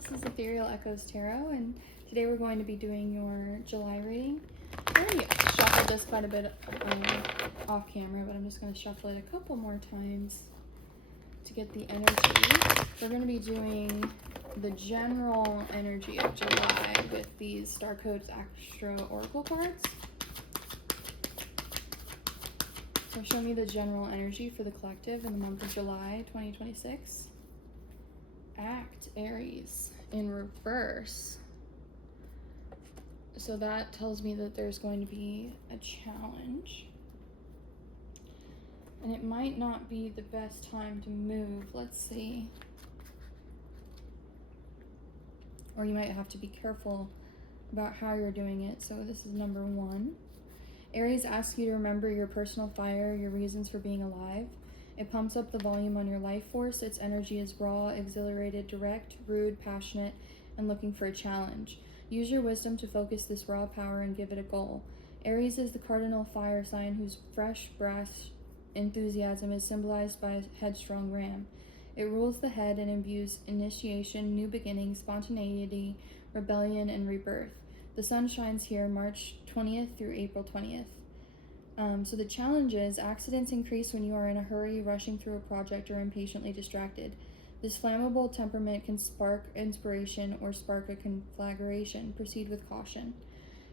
this is Ethereal Echoes Tarot, and today we're going to be doing your July reading. I already shuffled this quite a bit off camera, but I'm just going to shuffle it a couple more times to get the energy. We're going to be doing the general energy of July with these Star Codes Extra Oracle cards. So show me the general energy for the collective in the month of July 2026. Act, Aries, in reverse. So that tells me that there's going to be a challenge. And it might not be the best time to move. Let's see. Or you might have to be careful about how you're doing it. So this is number 1. Aries asks you to remember your personal fire, your reasons for being alive. It pumps up the volume on your life force. Its energy is raw, exhilarated, direct, rude, passionate, and looking for a challenge. Use your wisdom to focus this raw power and give it a goal. Aries is the cardinal fire sign whose fresh, brash enthusiasm is symbolized by a headstrong ram. It rules the head and imbues initiation, new beginnings, spontaneity, rebellion, and rebirth. The sun shines here March 20th through April 20th. So the challenge is accidents increase when you are in a hurry, rushing through a project, or impatiently distracted. This flammable temperament can spark inspiration or spark a conflagration. Proceed with caution.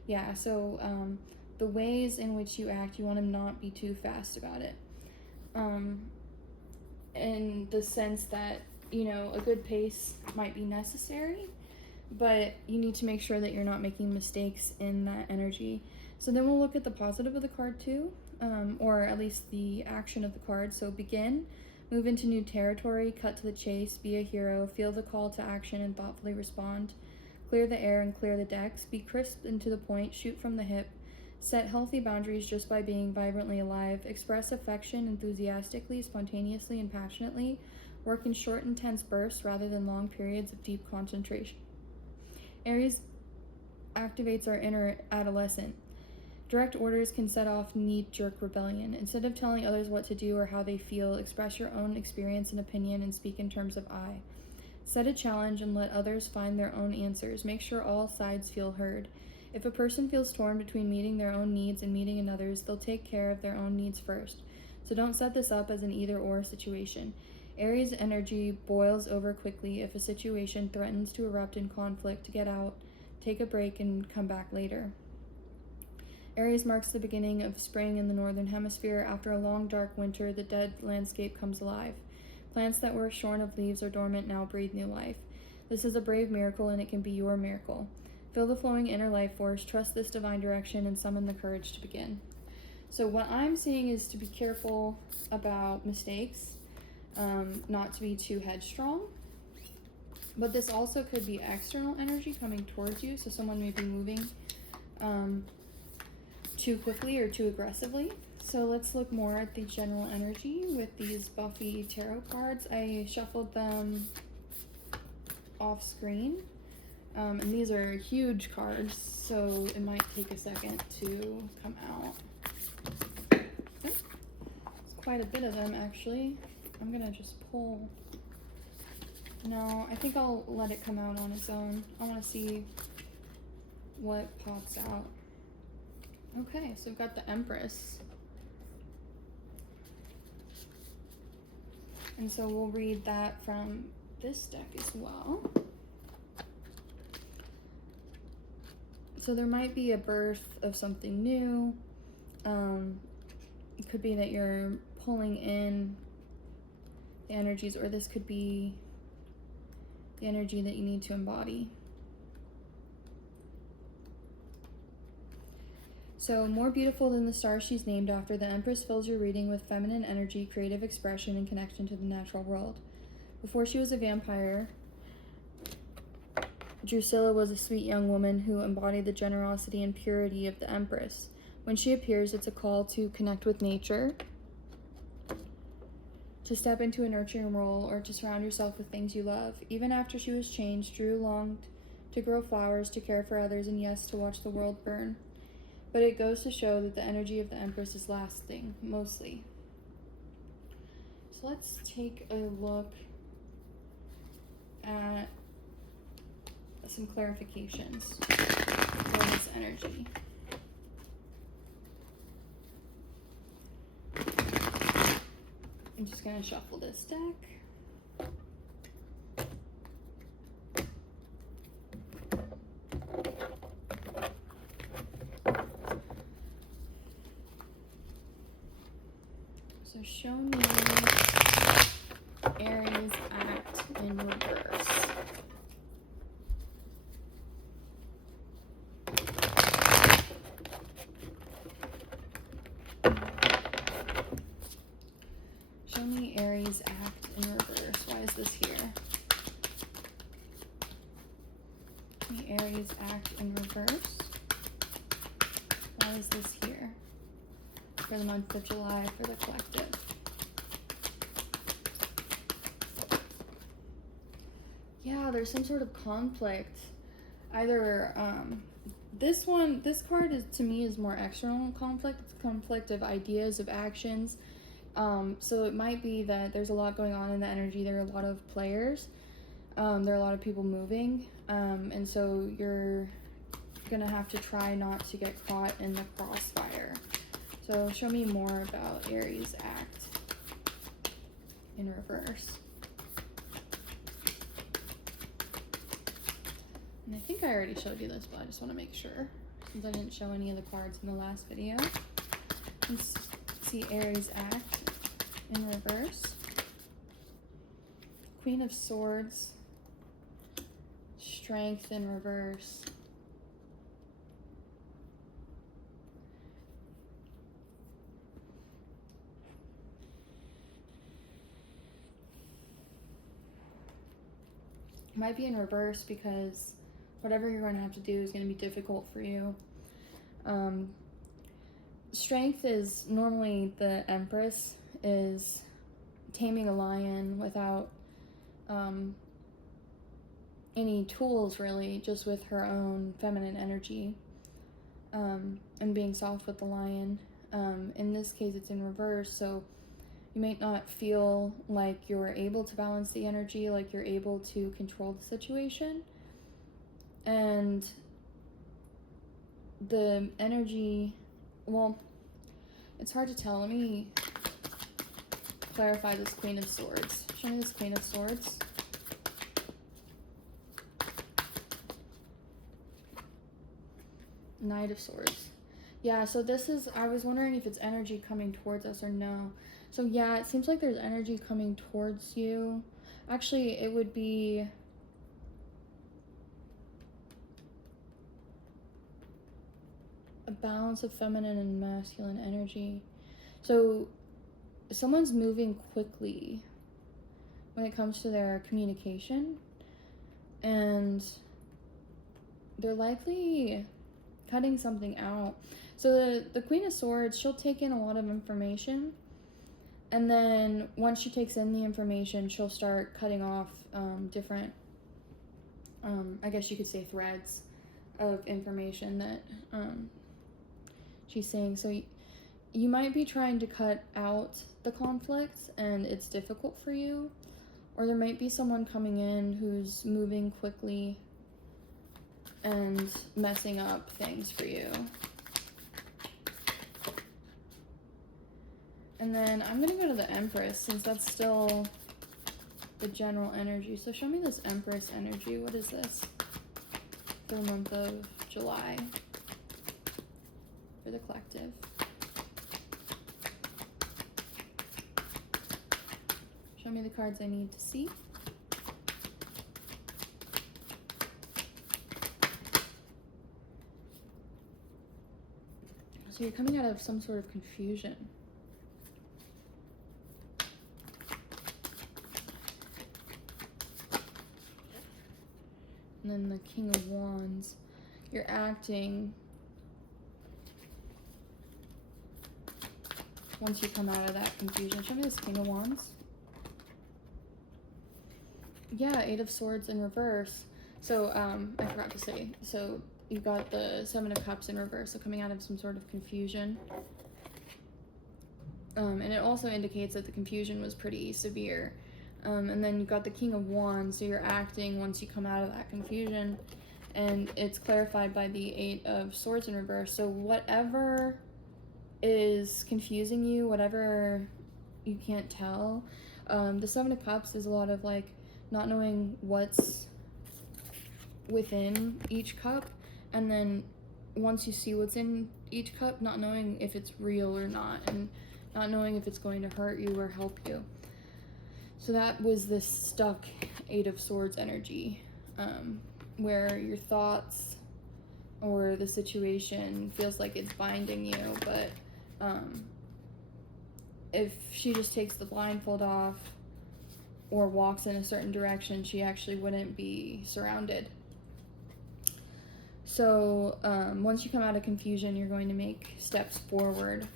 Yeah, so the ways in which you act, you want to not be too fast about it. In the sense that, a good pace might be necessary, but you need to make sure that you're not making mistakes in that energy. So then we'll look at the positive of the card too, or at least the action of the card. So begin, move into new territory, cut to the chase, be a hero, feel the call to action and thoughtfully respond. Clear the air and clear the decks, be crisp and to the point, shoot from the hip. Set healthy boundaries just by being vibrantly alive. Express affection enthusiastically, spontaneously, and passionately. Work in short, intense bursts rather than long periods of deep concentration. Aries activates our inner adolescent. Direct orders can set off knee-jerk rebellion. Instead of telling others what to do or how they feel, express your own experience and opinion and speak in terms of I. Set a challenge and let others find their own answers. Make sure all sides feel heard. If a person feels torn between meeting their own needs and meeting another's, they'll take care of their own needs first. So don't set this up as an either-or situation. Aries energy boils over quickly. If a situation threatens to erupt in conflict, get out, take a break, and come back later. Aries marks the beginning of spring in the northern hemisphere. After a long dark winter, the dead landscape comes alive. Plants that were shorn of leaves or dormant now breathe new life. This is a brave miracle, and it can be your miracle. Feel the flowing inner life force, trust this divine direction, and summon the courage to begin. So what I'm seeing is to be careful about mistakes, not to be too headstrong. But this also could be external energy coming towards you, so someone may be moving too quickly or too aggressively. So let's look more at the general energy with these Buffy tarot cards. I shuffled them off screen, and these are huge cards, so it might take a second to come out. Oh, it's quite a bit of them actually. I'm gonna just pull. No, I think I'll let it come out on its own. I want to see what pops out. Okay, so we've got the Empress. And so we'll read that from this deck as well. So there might be a birth of something new. It could be that you're pulling in the energies, or this could be the energy that you need to embody. So, more beautiful than the star she's named after, the Empress fills your reading with feminine energy, creative expression, and connection to the natural world. Before she was a vampire, Drusilla was a sweet young woman who embodied the generosity and purity of the Empress. When she appears, it's a call to connect with nature, to step into a nurturing role, or to surround yourself with things you love. Even after she was changed, Drew longed to grow flowers, to care for others, and yes, to watch the world burn. But it goes to show that the energy of the Empress is lasting, mostly. So let's take a look at some clarifications for this energy. I'm just gonna shuffle this deck. So show me Aries act in reverse. Show me Aries act in reverse. Why is this here? Show me Aries act in reverse. Why is this here? For the month of July for the collective. Yeah, there's some sort of conflict. Either this card is, to me, is more external conflict. It's conflict of ideas, of actions. So it might be that there's a lot going on in the energy. There are a lot of players. There are a lot of people moving. And so you're gonna have to try not to get caught in the crossfire. So show me more about Aries act in reverse. And I think I already showed you this, but I just want to make sure, since I didn't show any of the cards in the last video. Let's see Aries act in reverse. Queen of Swords, Strength in reverse. Might be in reverse because whatever you're going to have to do is going to be difficult for you. Strength is normally the Empress, is taming a lion without any tools, really, just with her own feminine energy, and being soft with the lion. In this case, it's in reverse, so you might not feel like you're able to balance the energy, like you're able to control the situation. And the energy, well, it's hard to tell. Let me clarify this Queen of Swords. Show me this Queen of Swords. Knight of Swords. Yeah, so this is, I was wondering if it's energy coming towards us or no. So yeah, it seems like there's energy coming towards you. Actually, it would be a balance of feminine and masculine energy. So someone's moving quickly when it comes to their communication, and they're likely cutting something out. So the Queen of Swords, she'll take in a lot of information, and then once she takes in the information, she'll start cutting off different, I guess you could say, threads of information that she's saying. So you might be trying to cut out the conflicts, and it's difficult for you, or there might be someone coming in who's moving quickly and messing up things for you. And then I'm gonna go to the Empress, since that's still the general energy. So show me this Empress energy. What is this for the month of July for the collective? Show me the cards I need to see. So you're coming out of some sort of confusion. And then the King of Wands. You're acting once you come out of that confusion. Show me this King of Wands. Yeah, Eight of Swords in reverse. So, I forgot to say. So, you've got the Seven of Cups in reverse, so coming out of some sort of confusion. And it also indicates that the confusion was pretty severe. And then you've got the King of Wands, so you're acting once you come out of that confusion, and it's clarified by the Eight of Swords in reverse. So whatever is confusing you, whatever you can't tell, the Seven of Cups is a lot of like not knowing what's within each cup, and then once you see what's in each cup, not knowing if it's real or not, and not knowing if it's going to hurt you or help you. So that was this stuck Eight of Swords energy, where your thoughts or the situation feels like it's binding you, but if she just takes the blindfold off or walks in a certain direction, she actually wouldn't be surrounded. So once you come out of confusion, you're going to make steps forward,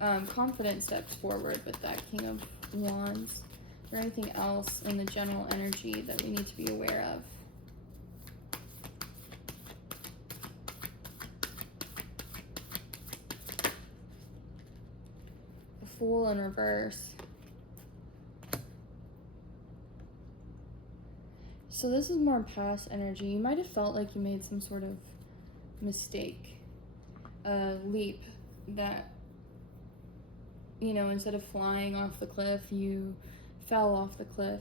confident steps forward with that King of Wands. Is there anything else in the general energy that we need to be aware of? The Fool in reverse. So this is more past energy. You might have felt like you made some sort of mistake, a leap that, you know, instead of flying off the cliff, you fell off the cliff.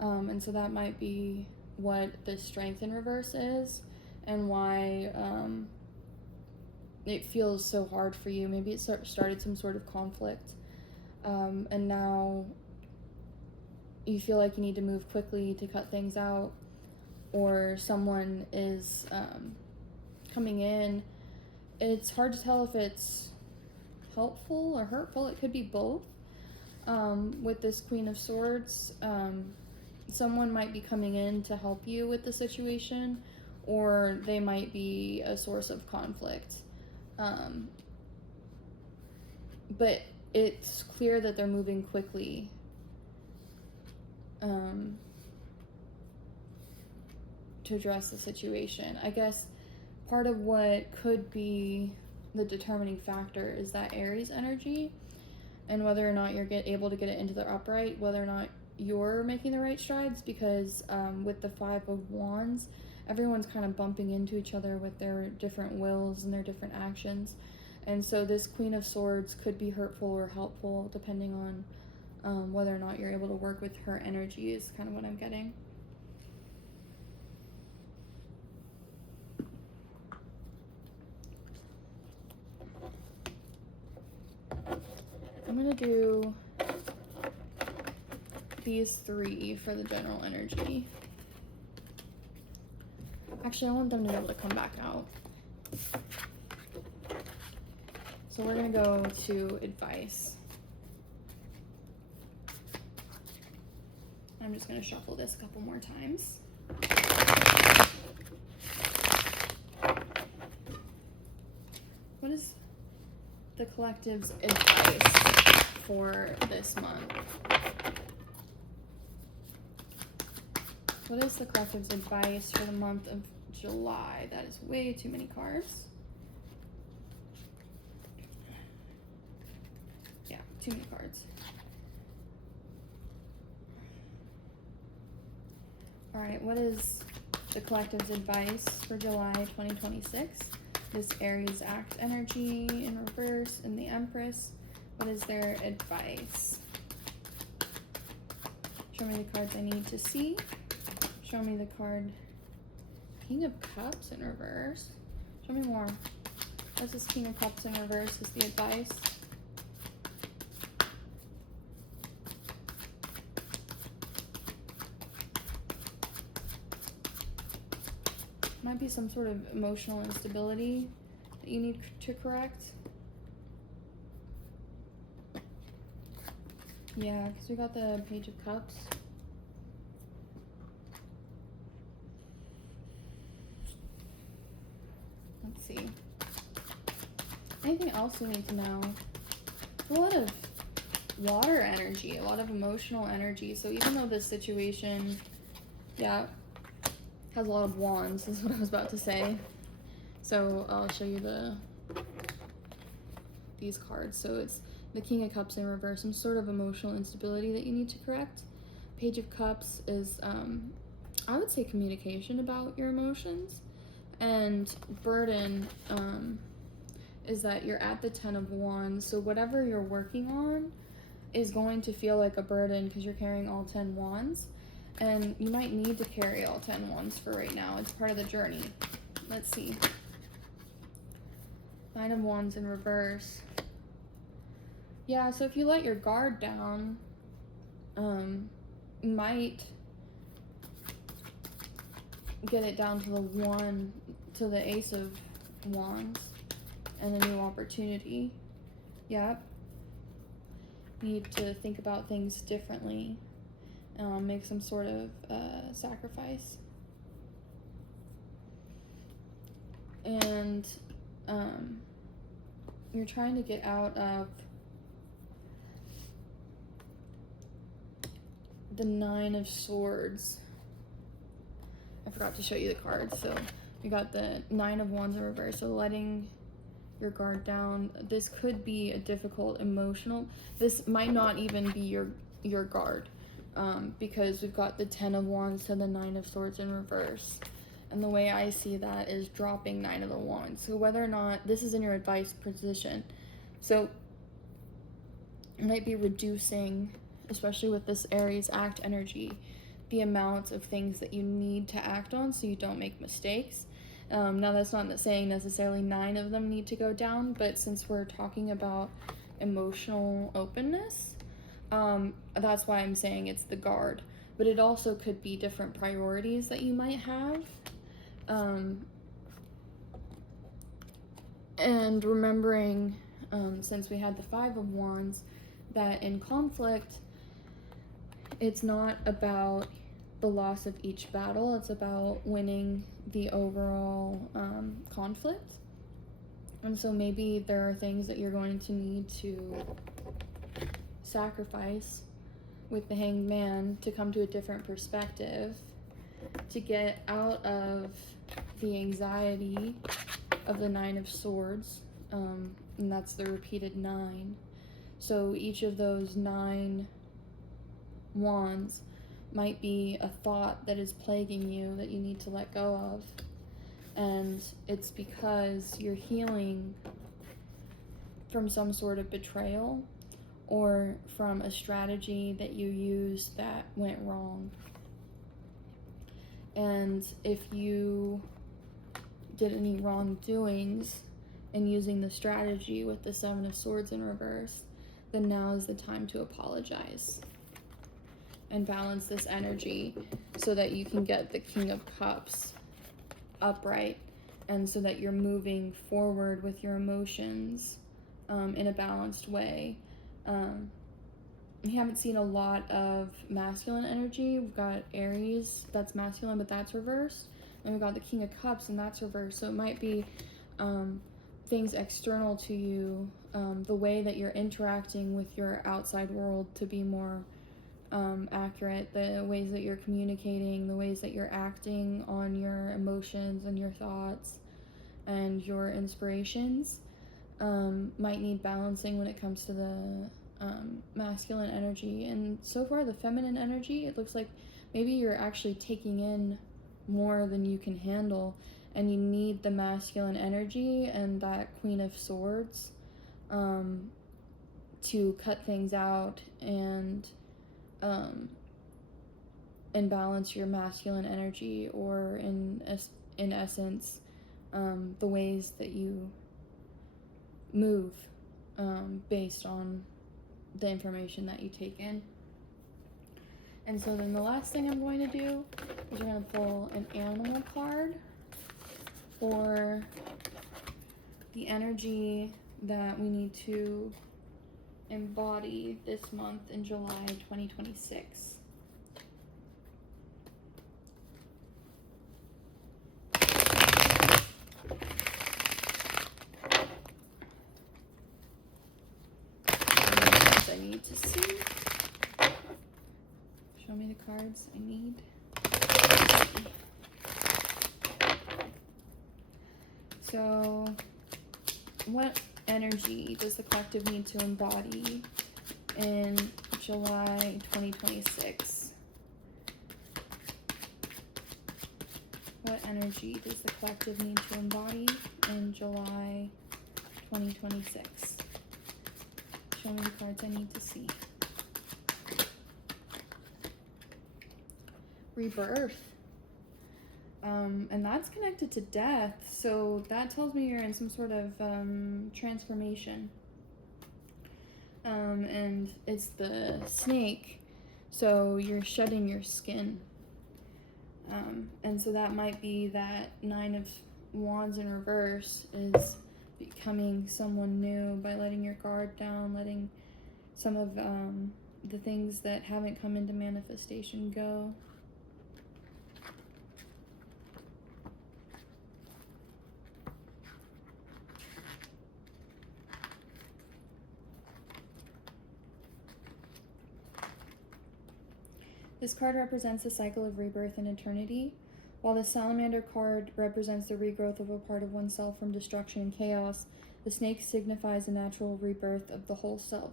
And so that might be what the Strength in reverse is, and why it feels so hard for you. Maybe it started some sort of conflict, and now you feel like you need to move quickly to cut things out, or someone is coming in. It's hard to tell if it's helpful or hurtful. It could be both. With this Queen of Swords, someone might be coming in to help you with the situation, or they might be a source of conflict. But it's clear that they're moving quickly to address the situation. I guess part of what could be the determining factor is that Aries energy, and whether or not you're able to get it into the upright, whether or not you're making the right strides, because with the Five of Wands, everyone's kind of bumping into each other with their different wills and their different actions. And so this Queen of Swords could be hurtful or helpful depending on whether or not you're able to work with her energy, is kind of what I'm getting. I'm going to do these three for the general energy. Actually, I want them to be able to come back out. So we're going to go to advice. I'm just going to shuffle this a couple more times. What is the collective's advice for this month? What is the collective's advice for the month of July? That is way too many cards. Yeah, too many cards. All right, what is the collective's advice for July 2026? This Aries act energy in reverse and the Empress. What is their advice? Show me the cards I need to see. Show me the card King of Cups in reverse. Show me more. What's this King of Cups in reverse is the advice? Might be some sort of emotional instability that you need to correct. Yeah, because we got the Page of Cups. Let's see. Anything else you need to know? A lot of water energy, a lot of emotional energy. So even though this situation, yeah, has a lot of wands, is what I was about to say. So I'll show you these cards. So it's The King of Cups in reverse, some sort of emotional instability that you need to correct. Page of Cups is, I would say, communication about your emotions. And burden is that you're at the 10 of Wands, so whatever you're working on is going to feel like a burden because you're carrying all 10 wands, and you might need to carry all 10 wands for right now. It's part of the journey. Let's see. 9 of Wands in reverse. Yeah, so if you let your guard down, you might get it down to the Ace of Wands and a new opportunity. Yep. Need to think about things differently, make some sort of sacrifice. And you're trying to get out of the 9 of Swords. I forgot to show you the cards. So you got the 9 of Wands in reverse, so letting your guard down. This could be a difficult emotional, this might not even be your guard, because we've got the 10 of Wands to the 9 of Swords in reverse, and the way I see that is dropping 9 of the Wands. So whether or not this is in your advice position, so it might be reducing, especially with this Aries act energy, the amount of things that you need to act on so you don't make mistakes. Now that's not saying necessarily 9 of them need to go down, but since we're talking about emotional openness, that's why I'm saying it's the guard. But it also could be different priorities that you might have. And remembering, since we had the 5 of Wands, that in conflict, it's not about the loss of each battle, it's about winning the overall conflict. And so maybe there are things that you're going to need to sacrifice with the Hanged Man to come to a different perspective, to get out of the anxiety of the 9 of Swords, and that's the repeated 9. So each of those 9 wands might be a thought that is plaguing you that you need to let go of, and it's because you're healing from some sort of betrayal or from a strategy that you used that went wrong. And if you did any wrongdoings in using the strategy with the 7 of Swords in reverse, then now is the time to apologize and balance this energy so that you can get the King of Cups upright, and so that you're moving forward with your emotions in a balanced way. We haven't seen a lot of masculine energy. We've got Aries, that's masculine, but that's reversed. And we've got the King of Cups, and that's reversed. So it might be things external to you, the way that you're interacting with your outside world to be more accurate, the ways that you're communicating, the ways that you're acting on your emotions and your thoughts and your inspirations might need balancing when it comes to the masculine energy. And so far the feminine energy, it looks like maybe you're actually taking in more than you can handle, and you need the masculine energy and that Queen of Swords to cut things out and balance your masculine energy, or in essence the ways that you move based on the information that you take in. And so then the last thing I'm going to do is we're going to pull an animal card for the energy that we need to embody this month in July 2026. I need to see. Show me the cards I need. So, what energy does the collective need to embody in July 2026? What energy does the collective need to embody in July 2026? Show me the cards I need to see. Rebirth. And that's connected to death, so that tells me you're in some sort of transformation. And it's the snake, so you're shedding your skin. And so that might be that Nine of Wands in reverse is becoming someone new by letting your guard down, letting some of the things that haven't come into manifestation go. This card represents the cycle of rebirth and eternity, while the salamander card represents the regrowth of a part of oneself from destruction and chaos. The snake signifies the natural rebirth of the whole self.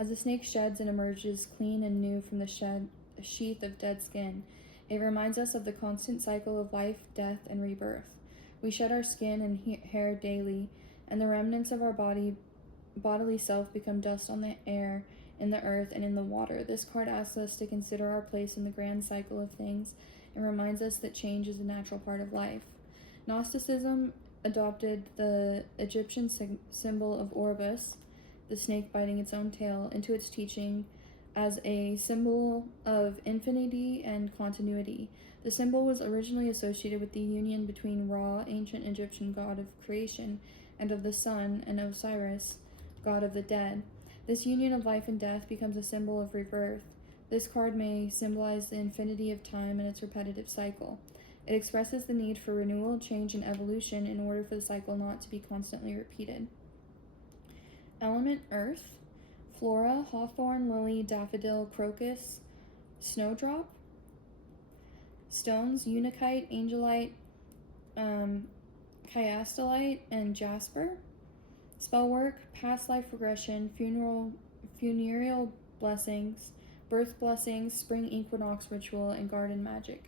As the snake sheds and emerges clean and new from the sheath of dead skin, it reminds us of the constant cycle of life, death, and rebirth. We shed our skin and hair daily, and the remnants of our bodily self become dust on the air, in the earth, and in the water. This card asks us to consider our place in the grand cycle of things and reminds us that change is a natural part of life. Gnosticism adopted the Egyptian symbol of Orbus, the snake biting its own tail, into its teaching as a symbol of infinity and continuity. The symbol was originally associated with the union between Ra, ancient Egyptian god of creation, and of the sun, and Osiris, god of the dead. This union of life and death becomes a symbol of rebirth. This card may symbolize the infinity of time and its repetitive cycle. It expresses the need for renewal, change, and evolution in order for the cycle not to be constantly repeated. Element Earth. Flora, hawthorn, lily, daffodil, crocus, snowdrop. Stones, unakite, angelite, chiastolite, and jasper. Spell work, past life regression, funereal blessings, birth blessings, spring equinox ritual, and garden magic.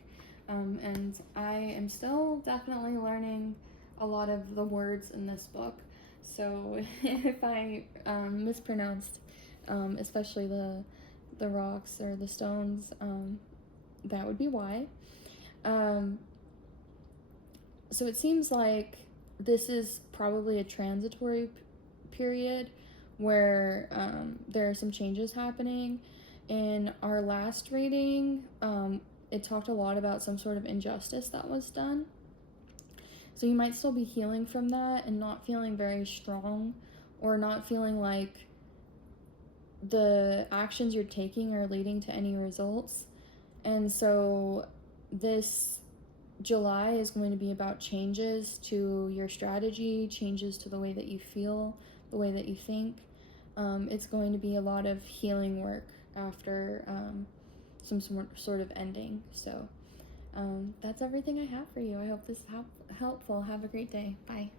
And I am still definitely learning a lot of the words in this book. So if I mispronounced, especially the rocks or the stones, that would be why. So it seems like this is probably a transitory period where there are some changes happening. In our last reading, it talked a lot about some sort of injustice that was done. So you might still be healing from that and not feeling very strong, or not feeling like the actions you're taking are leading to any results. And so this July is going to be about changes to your strategy, changes to the way that you feel, the way that you think. It's going to be a lot of healing work after some sort of ending. So that's everything I have for you. I hope this is helpful. Have a great day. Bye.